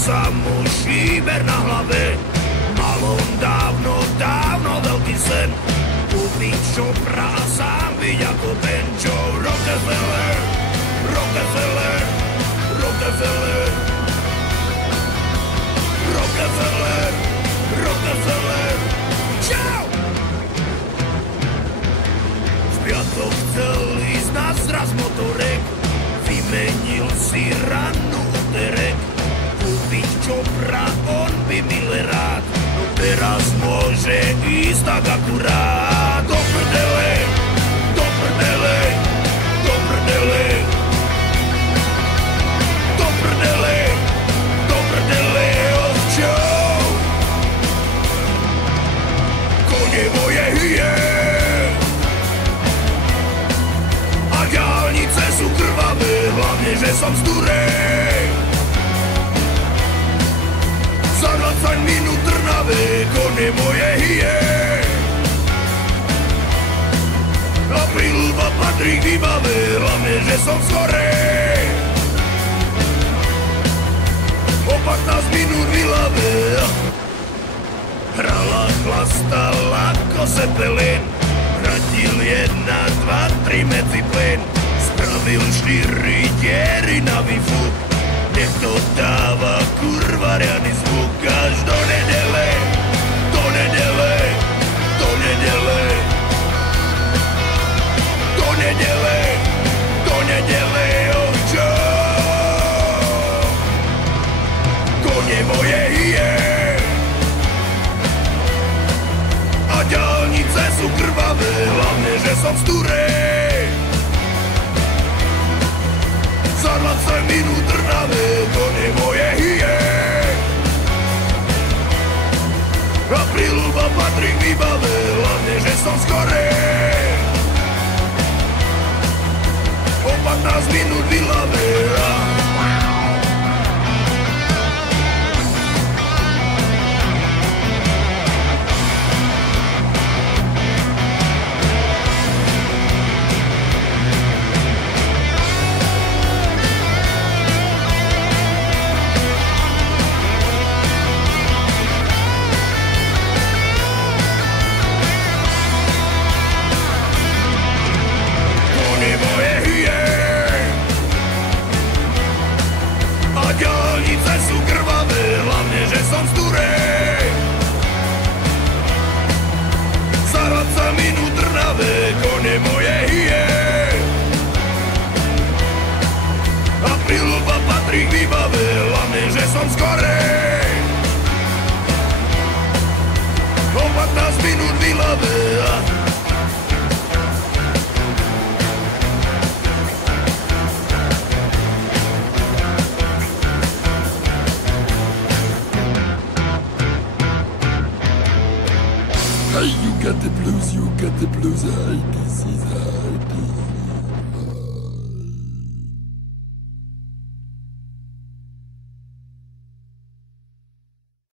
sa mu šíber na hlave. Mal on dávno, dávno veľký sen, kúpiť šopra a sám byť ako ten Joe Rockefeller, Rockefeller, Rockefeller, Rockefeller, Rockefeller. Čau! V piatok chcel ísť na zraz motorek, vymenil si rannú úterek, kúpiť čopra on by milé rád, no teraz môže ísť tak akurát. Do prdele, do prdele, do prdele, do prdele, do prdele, ovčou. Kone moje hyje a diaľnice sú krvavé, hlavne, že som z Durej. Za 20 minút Trnave, kone moje hyje. A prilba patrí k výbave, hlavne, že som skorej. O 15 minút v Ilave hrala, chlastala ako Zeppelin, radil 1, 2, 3 medzi plyn, spravil 4 diery na výfuk. Niekto dáva kurva riadny zvuk až do nedele, do nedele, do nedele, do nedele, do nedele, ovčo. Kone moje hyje a diaľnice sú krvavé, hlavne, že som z Durej. Za 20 minút Trnave, kone moje hyje. A prilba patrí k výbave, hlavne, že som skorej. O 15 minút v Ilave. Diaľnice sú krvavé, hlavne, že som z Durej. Za 20 minút Trnave, kone moje hyje. A prilba patrí k výbave, hlavne, že som skorej. O 15 minút v Ilave. Hey, you got the blues, ABC.